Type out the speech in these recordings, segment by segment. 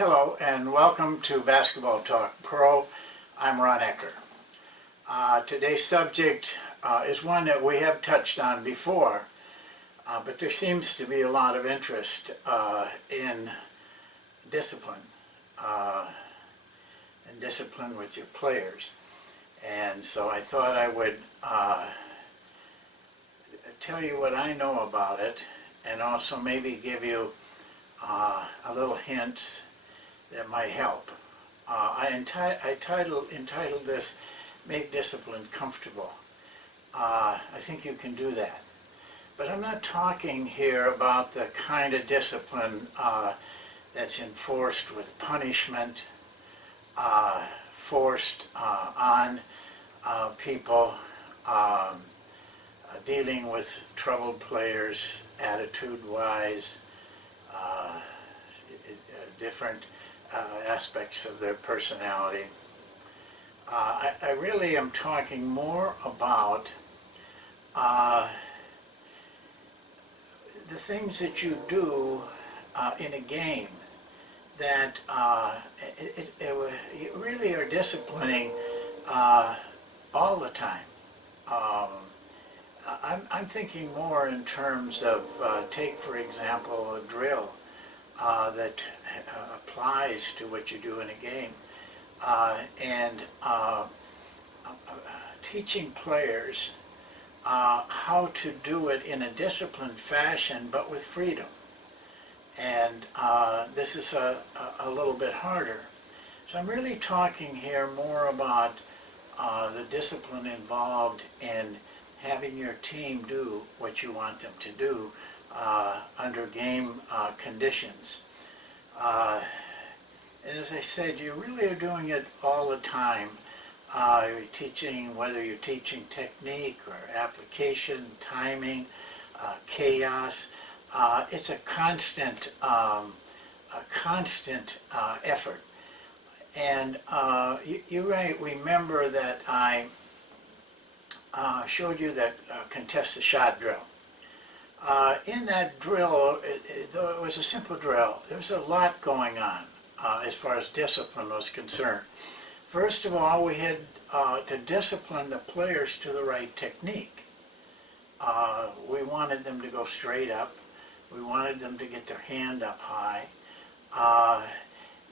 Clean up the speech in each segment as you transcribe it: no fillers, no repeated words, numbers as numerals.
Hello and welcome to Basketball Talk Pro. I'm Ron Ekker. Today's subject is one that we have touched on before, but there seems to be a lot of interest in discipline and discipline with your players. And so I thought I would tell you what I know about it and also maybe give you a little hints that might help. I entitled this "Make Discipline Comfortable." I think you can do that. But I'm not talking here about the kind of discipline that's enforced with punishment, forced on people, dealing with troubled players, attitude-wise, different aspects of their personality. I really am talking more about the things that you do in a game that you really are disciplining all the time. I'm thinking more in terms of, take for example a drill that applies to what you do in a game, and teaching players how to do it in a disciplined fashion but with freedom. And this is a little bit harder. So I'm really talking here more about the discipline involved in having your team do what you want them to do under game conditions. And as I said, you really are doing it all the time. You're teaching, whether you're teaching technique or application, timing, chaos. It's a constant effort. And you might remember that I showed you that contest the shot drill. In that drill, though it was a simple drill, there was a lot going on as far as discipline was concerned. First of all, we had to discipline the players to the right technique. We wanted them to go straight up. We wanted them to get their hand up high.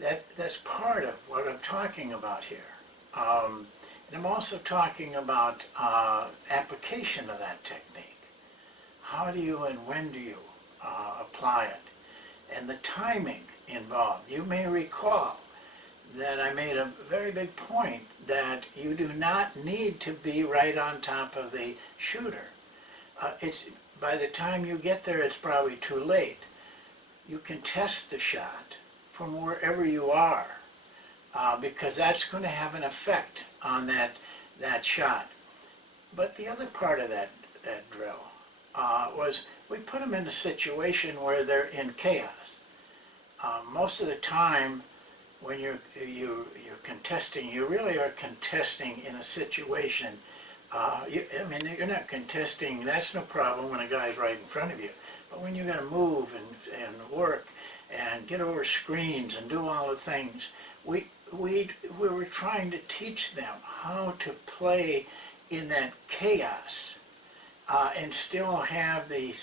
That's part of what I'm talking about here. And I'm also talking about application of that technique. How do you and when do you apply it? And the timing involved. You may recall that I made a very big point that you do not need to be right on top of the shooter. By the time you get there, it's probably too late. You can test the shot from wherever you are because that's going to have an effect on that shot. But the other part of that drill was we put them in a situation where they're in chaos. Most of the time when you're contesting, you really are contesting in a situation. You're not contesting, that's no problem when a guy's right in front of you. But when you got to move and work and get over screens and do all the things, we were trying to teach them how to play in that chaos and still have the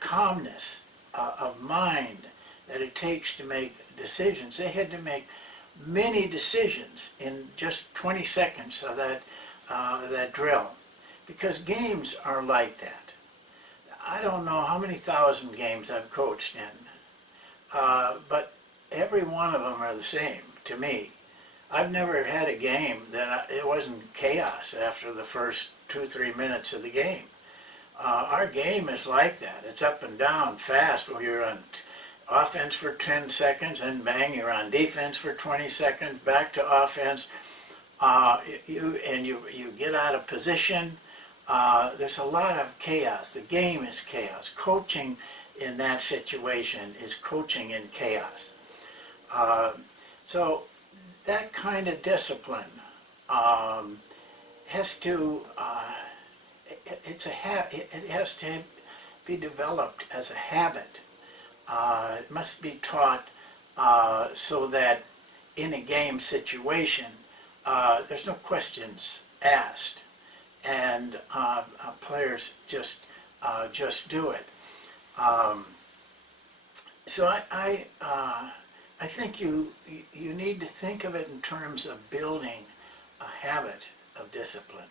calmness of mind that it takes to make decisions. They had to make many decisions in just 20 seconds of that drill, because games are like that. I don't know how many thousand games I've coached in, but every one of them are the same to me. I've never had a game that it wasn't chaos after the first 2-3 minutes of the game. Our game is like that. It's up and down fast. Where you're on offense for 10 seconds and bang, you're on defense for 20 seconds, back to offense. You get out of position. There's a lot of chaos. The game is chaos. Coaching in that situation is coaching in chaos. So that kind of discipline has to it has to be developed as a habit. It must be taught so that in a game situation, there's no questions asked, and players just do it. So I think you need to think of it in terms of building a habit of discipline,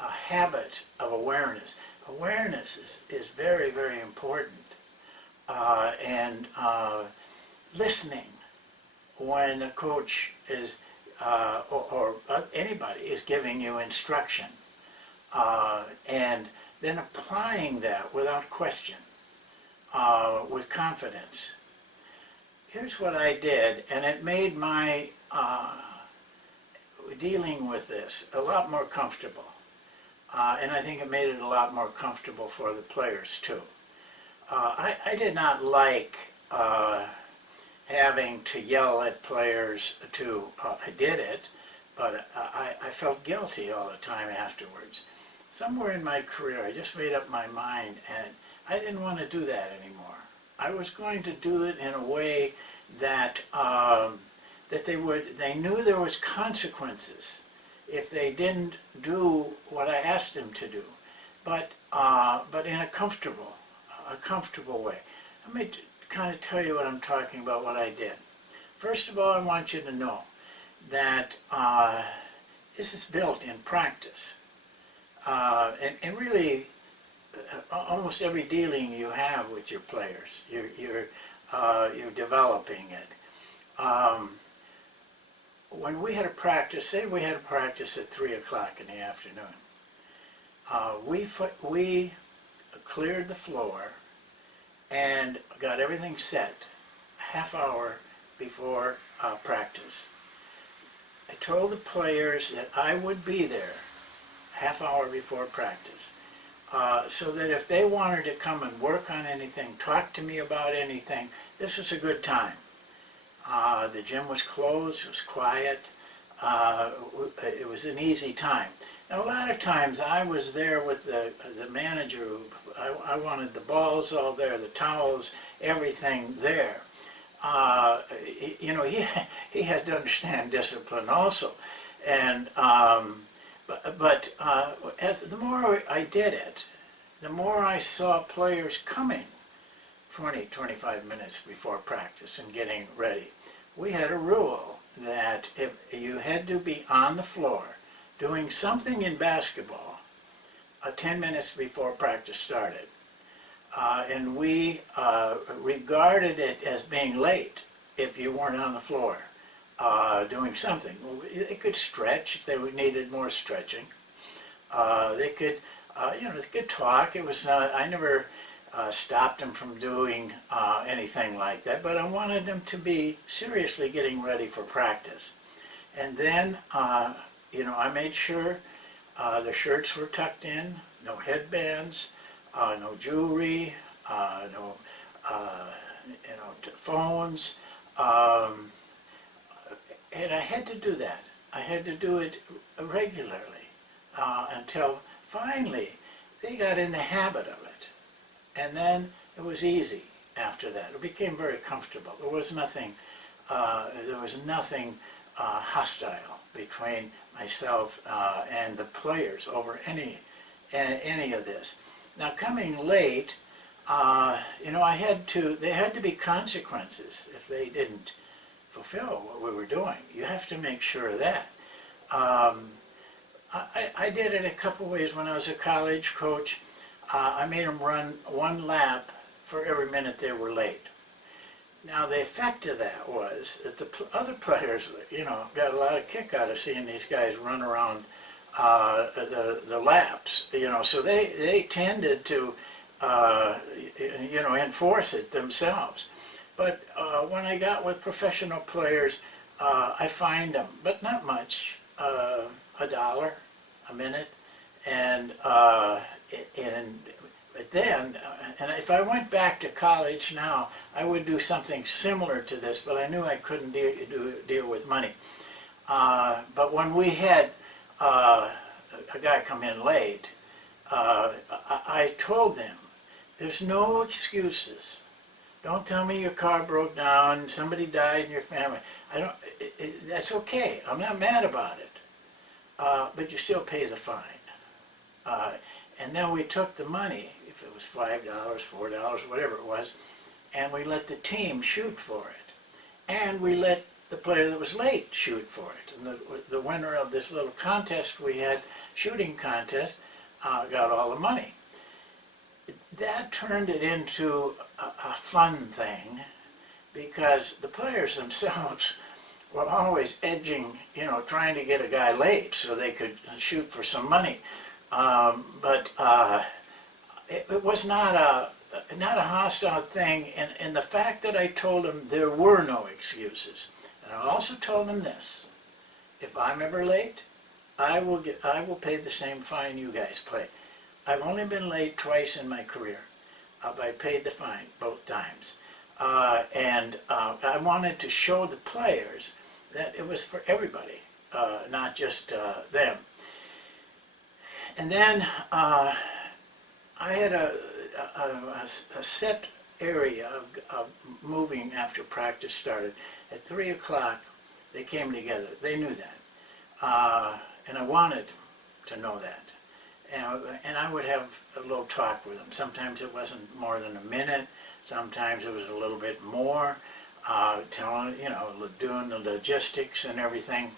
a habit of awareness. Awareness is very, very important. And listening when the coach is, or anybody is giving you instruction, and then applying that without question, with confidence. Here's what I did, and it made my dealing with this a lot more comfortable. And I think it made it a lot more comfortable for the players too. I did not like having to yell at players to, I did it, but I felt guilty all the time afterwards. Somewhere in my career, I just made up my mind, and I didn't want to do that anymore. I was going to do it in a way that that they knew there was consequences if they didn't do what I asked them to do, but in a comfortable way. Let me kind of tell you what I'm talking about, what I did. First of all, I want you to know that this is built in practice. And really, almost every dealing you have with your players, you're developing it. When we had a practice, say we had a practice at 3 o'clock in the afternoon, we cleared the floor and got everything set a half hour before practice. I told the players that I would be there half hour before practice, so that if they wanted to come and work on anything, talk to me about anything, this was a good time. The gym was closed, it was quiet, it was an easy time. Now, a lot of times I was there with the manager. I wanted the balls all there, the towels, everything there. You know, he had to understand discipline also. And but as the more I did it, the more I saw players coming 20, 25 minutes before practice and getting ready. We had a rule that if you had to be on the floor doing something in basketball 10 minutes before practice started. And we regarded it as being late if you weren't on the floor doing something. They could stretch if they needed more stretching. They could, you know, they could talk. It was I never stopped them from doing anything like that, but I wanted them to be seriously getting ready for practice. And then, you know, I made sure the shirts were tucked in, no headbands, no jewelry, no, you know, phones. And I had to do that. I had to do it regularly until finally they got in the habit of it. And then it was easy after that. It became very comfortable. There was nothing hostile between myself and the players over any of this. Now, coming late, you know, there had to be consequences if they didn't fulfill what we were doing. You have to make sure of that. I did it a couple ways when I was a college coach. I made them run one lap for every minute they were late. Now, the effect of that was that the other players, you know, got a lot of kick out of seeing these guys run around the laps, you know, so they tended to, you know, enforce it themselves. But when I got with professional players, I fined them, but not much, $1 a minute, and but then, and if I went back to college now, I would do something similar to this, but I knew I couldn't deal with money. But when we had a guy come in late, I told them, there's no excuses Don't tell me your car broke down, somebody died in your family. I don't. That's okay. I'm not mad about it. But you still pay the fine. And then we took the money, if it was $5, $4, whatever it was, and we let the team shoot for it. And we let the player that was late shoot for it. And the winner of this little contest we had, shooting contest, got all the money. That turned it into a fun thing, because the players themselves were always edging, trying to get a guy late so they could shoot for some money. But it was not a hostile thing, and the fact that I told them there were no excuses. And I also told them this: if I'm ever late, I will pay the same fine you guys pay. I've only been late twice in my career. I paid the fine both times. And I wanted to show the players that it was for everybody, not just them. And then I had a set area of moving after practice started. At 3 o'clock, they came together. They knew that. And I wanted to know that. And I would have a little talk with them. Sometimes it wasn't more than a minute. Sometimes it was a little bit more. Telling, doing the logistics and everything.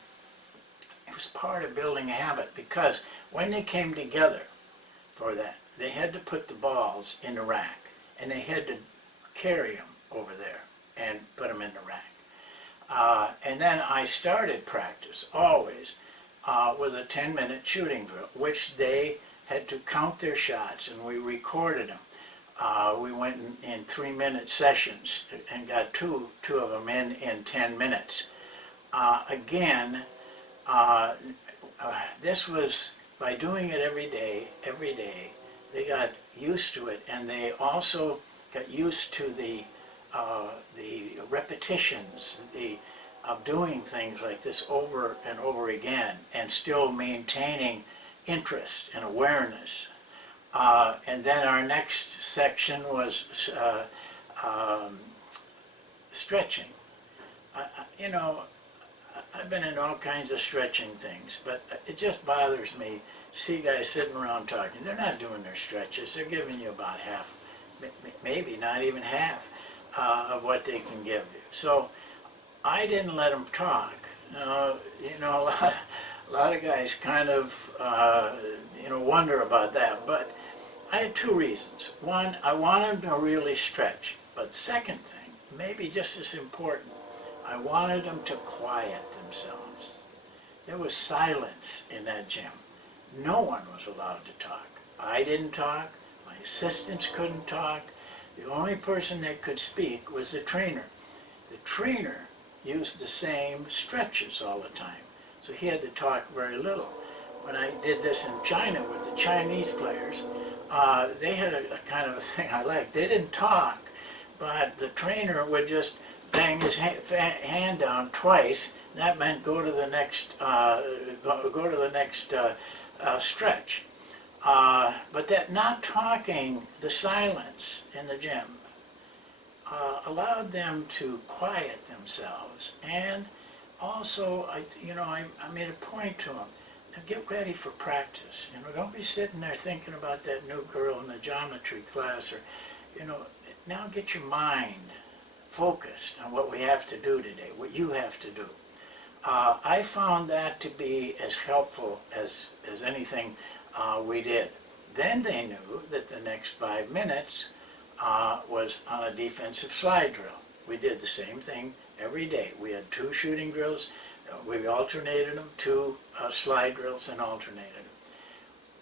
It was part of building a habit, because when they came together for that, they had to put the balls in the rack, and they had to carry them over there and put them in the rack. And then I started practice always with a 10-minute shooting drill, which they had to count their shots, and we recorded them. We went in 3-minute sessions and got two of them in 10 minutes. Again, this was by doing it every day, they got used to it, and they also got used to the repetitions of doing things like this over and over again, and still maintaining interest and awareness. And then our next section was stretching. I've been in all kinds of stretching things, but it just bothers me to see guys sitting around talking. They're not doing their stretches. They're giving you about half, maybe not even half, of what they can give you. So I didn't let them talk. A lot of guys kind of, wonder about that. But I had two reasons. One, I wanted them to really stretch. But second thing, maybe just as important, I wanted them to quiet themselves. There was silence in that gym. No one was allowed to talk. I didn't talk. My assistants couldn't talk. The only person that could speak was the trainer. The trainer used the same stretches all the time, so he had to talk very little. When I did this in China with the Chinese players, they had a kind of a thing I liked. They didn't talk, but the trainer would just bang his hand down twice. And that meant go to the next stretch. But that not talking, the silence in the gym, allowed them to quiet themselves. And also, I made a point to them: now get ready for practice. Don't be sitting there thinking about that new girl in the geometry class, or now get your mind focused on what we have to do today, what you have to do. I found that to be as helpful as anything we did. Then they knew that the next 5 minutes was on a defensive slide drill. We did the same thing every day. We had 2 shooting drills. We alternated them, 2 slide drills, and alternated them.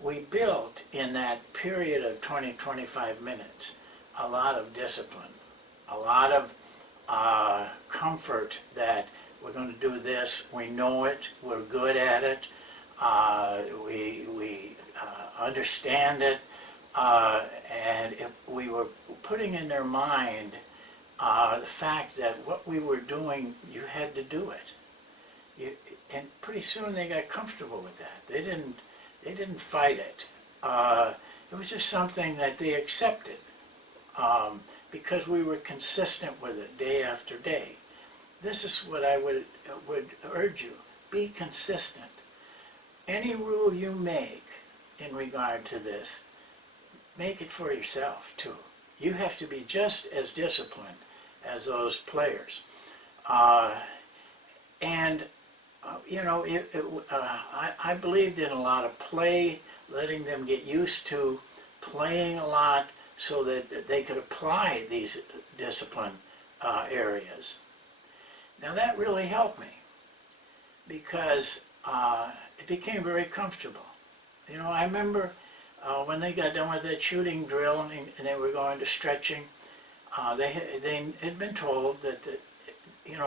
We built in that period of 20-25 minutes a lot of discipline, a lot of comfort that we're going to do this, we know it, we're good at it, we understand it, and we were putting in their mind the fact that what we were doing, you had to do it. And pretty soon they got comfortable with that. They didn't fight it. It was just something that they accepted. because we were consistent with it day after day. This is what I would urge you. Be consistent. Any rule you make in regard to this, make it for yourself too. You have to be just as disciplined as those players. I believed in a lot of play, letting them get used to playing a lot so that they could apply these discipline areas. Now that really helped me because it became very comfortable. I remember when they got done with that shooting drill and they were going to stretching, they had been told that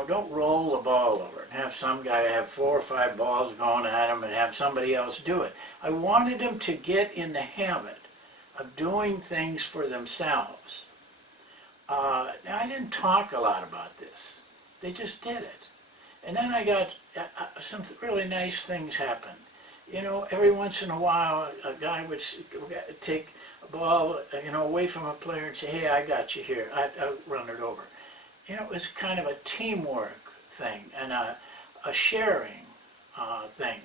don't roll the ball over and have some guy have 4 or 5 balls going at him and have somebody else do it. I wanted them to get in the habit of doing things for themselves. Now, I didn't talk a lot about this. They just did it. And then I got some really nice things happen. Every once in a while, a guy would take a ball, away from a player and say, "Hey, I got you here. I'll run it over." It was kind of a teamwork thing and a sharing thing.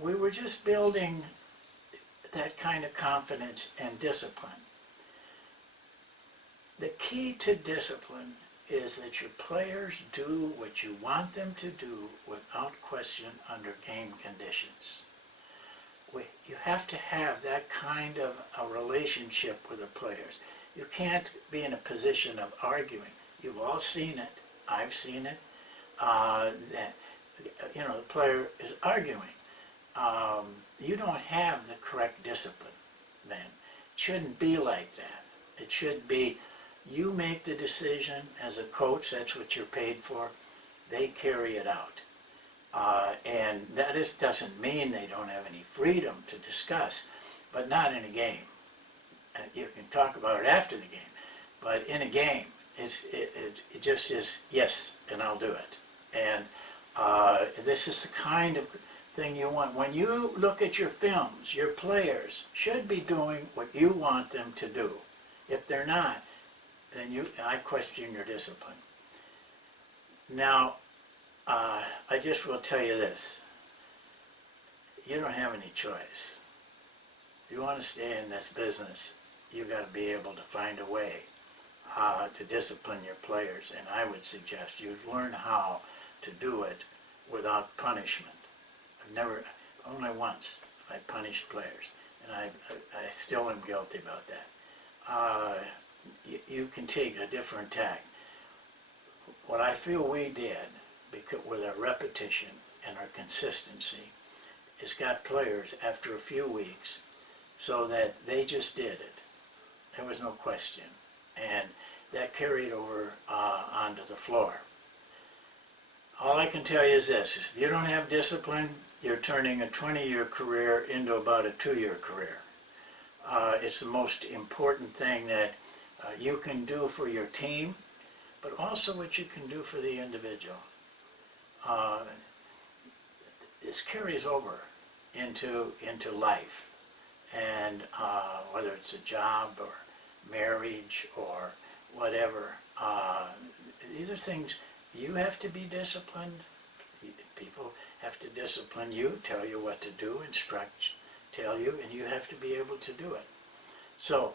We were just building that kind of confidence and discipline. The key to discipline is that your players do what you want them to do without question under game conditions. You have to have that kind of a relationship with the players. You can't be in a position of arguing. You've all seen it. I've seen it. That the player is arguing. You don't have the correct discipline then. It shouldn't be like that. It should be you make the decision as a coach. That's what you're paid for. They carry it out. And that doesn't mean they don't have any freedom to discuss, but not in a game. You can talk about it after the game, but in a game, it just is yes, and I'll do it. And this is the kind of thing you want. When you look at your films, your players should be doing what you want them to do. If they're not, then I question your discipline. Now, I just will tell you this. You don't have any choice. If you want to stay in this business, you've got to be able to find a way to discipline your players. And I would suggest you learn how to do it without punishment. Only once I punished players. And I still am guilty about that. You can take a different tack. What I feel we did, because with our repetition and our consistency, is got players after a few weeks so that they just did it. There was no question. And that carried over onto the floor. All I can tell you is this. If you don't have discipline, you're turning a 20-year career into about a 2-year career. It's the most important thing that you can do for your team, but also what you can do for the individual. This carries over into life, and whether it's a job or marriage or whatever, these are things you have to be disciplined. People have to discipline you, tell you what to do, instruct, tell you, and you have to be able to do it. So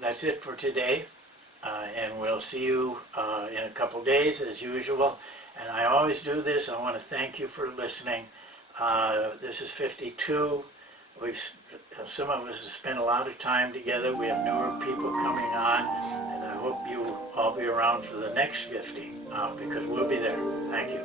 that's it for today, and we'll see you in a couple days as usual. And I always do this. I want to thank you for listening. This is 52. Some of us have spent a lot of time together. We have newer people coming on, and I hope you all be around for the next 50 because we'll be there. Thank you.